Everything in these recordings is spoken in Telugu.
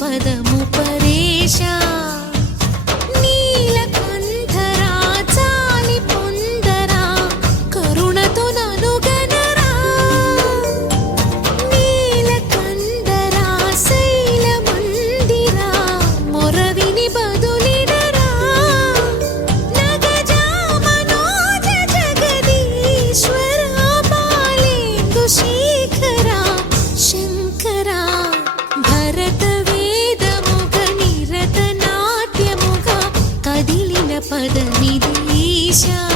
పదము పరేశా. പദമിതീശാ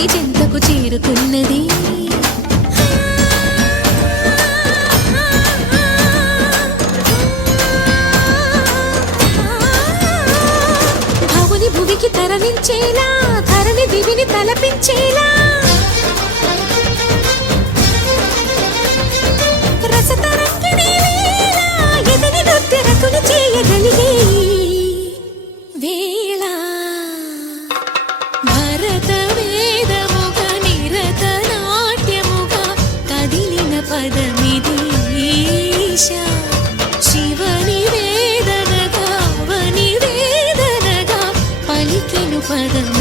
తుది చెంతకు చేరుకున్నది. భువికి తరలించేలా ధరణి దివిని తలపించేలా. பதம்